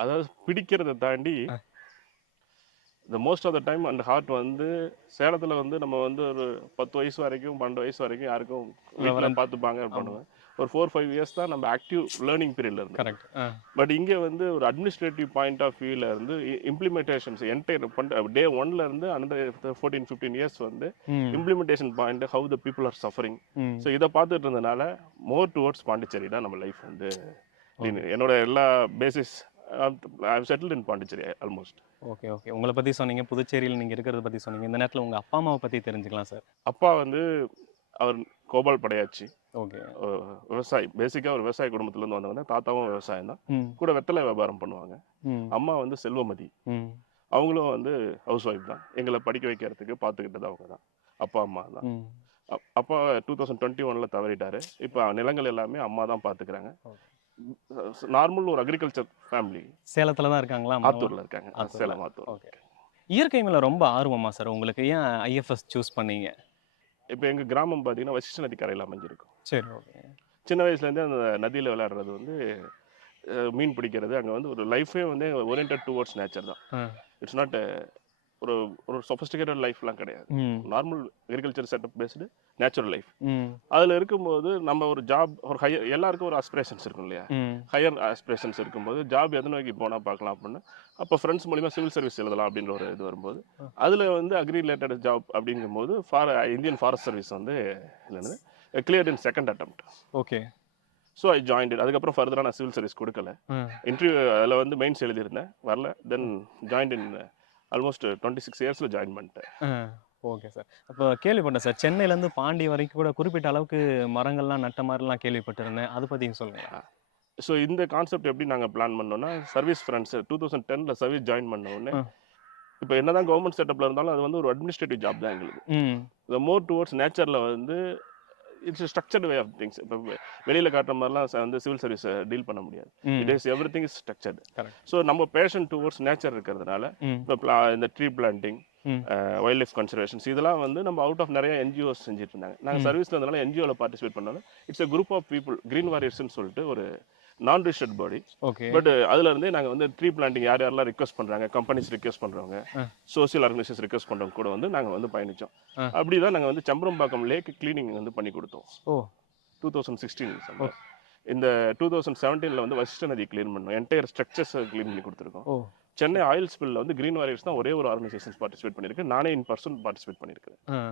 அதாவது பிடிக்கிறத தாண்டி அ. இந்த மோஸ்ட் ஆஃப் த டைம் அந்த ஹார்ட் வந்து சேலத்துல வந்து நம்ம வந்து ஒரு 10 வயசு வரைக்கும் 12 வயசு வரைக்கும் யாருக்கும் வீட்டில் விவரம் பார்த்துப்பாங்க ஆமா. பண்ணுவேன். ஒரு 4-5 இயர்ஸ் தான் நம்ம ஆக்டிவ் லேர்னிங் பீரியட்ல இருந்திருக்கும். கரெக்ட். பட் இங்கே வந்து ஒரு அட்மினிஸ்ட்ரேட்டிவ் பாயிண்ட் ஆஃப் வியூல இருந்து இம்ப்ளிமெண்டேஷன்ஸ் என்டையர் டே ஒன்ல இருந்து அனதர் 14-15 இயர்ஸ் வந்து ம். Implementation point how the people are suffering. ம். ஸோ இதை பார்த்துட்டு இருந்தனால மோர் டுவர்ட்ஸ் பாண்டிச்சேரி தான் நம்ம லைஃப் வந்து ஓகே. என்னோட எல்லா பேசிஸ் ஐ செட்டில்ட் இன் பாண்டிச்சேரி ஆல்மோஸ்ட். Okay, okay. உங்கள பத்தி சொன்னீங்க. புதுச்சேரியில நீங்க இருக்கிறத பத்தி சொன்னீங்க. இந்த நேரத்துல உங்க அப்பா, அம்மாவ பத்தி தெரிஞ்சுக்கலாம் சார். அப்பா வந்து அவர் கோபால் படையாச்சி. ஓகே. விவசாயி, பேசிக்கா ஒரு விவசாய குடும்பத்துல இருந்து வந்தவங்க தான். தாத்தாவும் விவசாயம் தான். ம். கூட வெத்தலை வியாபாரம் பண்ணுவாங்க. ம். அம்மா வந்து செல்வமதி. ம். அவங்களும் வந்து ஹவுஸ் ஒய்ஃப் தான். எங்கள படிக்க வைக்கிறதுக்கு பார்த்துக்கிட்டது அவங்க தான். அப்பா, அம்மா தான். ம். அப்பா 2021ல தவறிட்டாரு. இப்ப நிலங்கள் எல்லாமே அம்மா தான் பார்த்துக்கிறாங்க. ஓகே. நார்மல் ஒரு அக்ரிகல்ச்சர் ஃபேமிலி. சேலத்துல தான் இருக்காங்களா அம்மாவும்? ஆத்தூர்ல இருக்காங்க. ஆத்தூர்ல. சேலம் ஆத்தூர். ஓகே. இயற்கை மேல ரொம்ப ஆர்வமா சார் உங்களுக்கு? ஏன் ஐஎஃப்எஸ் சூஸ் பண்ணீங்க? இப்ப எங்க கிராமம் பார்த்தீங்கன்னா, வசிஷ்ட நதி கரையில அமைஞ்சிருக்கும். சரி, ஓகே. சின்ன வயசுலேருந்தே அந்த நதியில விளையாடுறது வந்து மீன் பிடிக்கிறது, அங்க வந்து ஒரு லைஃபே வந்து ஓரியன்டட் டுவர்ட்ஸ் நேச்சர் தான். ஆ. இட்ஸ் நாட் ஒரு ஒரு சொஃபிஸ்டிகேட்டட் லைஃப்லாம் கிடையாது. ம். Normal agriculture setup based natural life. ம். அதில் இருக்கும்போது நம்ம ஒரு ஜாப் ஒரு ஹையர் எல்லாருக்கும் ஒரு ஆஸ்பிரேஷன்ஸ் இருக்கும் இல்லையா? ம். ஹையர் ஆஸ்பிரேஷன்ஸ் இருக்கும்போது ஜாப் எதை நோக்கி போனால் பார்க்கலாம் அப்படின்னு அப்போ ஃப்ரெண்ட்ஸ் மூலிமா சிவில் சர்வீஸ் எழுதலாம் அப்படின்ற ஒரு இது வரும்போது அதில் வந்து அக்ரி ரிலேட்டட் ஜாப் அப்படிங்கும்போது இந்தியன் ஃபாரஸ்ட் சர்வீஸ் வந்து இல்லைன்னு clear in second attempt. Okay. So I joined it. அதுக்கப்புறம் ஃபர்தராக நான் சிவில் சர்வீஸ் கொடுக்கல. இன்டர்வியூ அதில் வந்து மெயின்ஸ் எழுதியிருந்தேன், வரல. தென் ஜாயின்ட் இன் ஆல்மோஸ்ட் 26 இயர்ஸில் ஜாயின் பண்ணிட்டேன். Okay sir. அப்போ கேள்விப்பட்டேன் சார். சென்னையிலேருந்து பாண்டி வரைக்கும் கூட குறிப்பிட்ட அளவுக்கு மரங்கள்லாம் நட்ட மாரிலாம் கேள்விப்பட்டிருந்தேன். அத பத்தியும் சொல்லுங்களேன். ஸோ இந்த கான்செப்ட் எப்படி நாங்கள் பிளான் பண்ணோம்னா, சர்வீஸ் ஃப்ரெண்ட்ஸ் 2010ல சர்வீஸ் ஜாயின் பண்ண உடனே, அ. இப்போ என்னதான் கவர்மெண்ட் செட்டப்ல இருந்தாலும் அது வந்து ஒரு அட்மினிஸ்ட்ரேட்டிவ் ஜாப் தான் எங்களுக்கு. ம். இந்த மோர் டுவர்ட்ஸ் நேச்சர்ல வந்து it's structured way of things. இப்போ வெளியில காட்டுற மாதிரிலாம் வந்து சிவில் சர்வீஸ் டீல் பண்ண முடியாது. இட் ம். Is everything is structured. Correct. So நம்ம பேஷன் டுவர்ட்ஸ் நேச்சர் இருக்கிறதுனால, ம். இப்போ இந்த ட்ரீ பிளான்டிங், ம். வைல்ட் லைஃப் கன்சர்வேஷன்ஸ் இதெல்லாம் வந்து நம்ம அவுட் ஆஃப் நிறைய என்ஜிஓஸ் செஞ்சுட்டு இருந்தாங்க. நாங்கள் ம். சர்வீஸ்ல இருந்தனால என்ஜிஓவில் பார்ட்டிசிபேட் பண்ணாலும் it's a group of people, green வாரியர்ஸ்னு சொல்லிட்டு ஒரு நான் ரிஜிஸ்டர்ட் பாடி. ஓகே. பட் அதுல இருந்தே நாங்கள் வந்து ட்ரீ பிளான்டிங் யார் யாரெல்லாம் ரிக்வஸ்ட் பண்றாங்க, கம்பெனிஸ் ரிக்வஸ்ட் பண்றவங்க, அ. சோசியல் ஆர்கனைசேஷன் ரிக்வஸ்ட் பண்றவங்க கூட வந்து நாங்கள் வந்து பயணிச்சோம். அ. அப்படிதான் நாங்கள் வந்து செம்பரம்பாக்கம் லேக் கிளீனிங் வந்து பண்ணி கொடுத்தோம். ஓ! 2016 ஓ! டிசம்பர். இந்த 2017ல வந்து வசிஷ்ட நதி கிளீன் பண்ணோம். என்டையர் ஸ்ட்ரக்சர்ஸ் கிளீன் பண்ணி கொடுத்துருக்கோம். ஓ! சென்னை ஆயில் ஸ்பில்ல வந்து கிரீன் வாரியர்ஸ் தான் ஒரே ஒரு ஆர்கனைசேஷன்ஸ் பார்ட்டிசிபேட் பண்ணியிருக்கு. நானே இன் பர்சன் பார்ட்டிசிபேட் பண்ணியிருக்கேன். அ.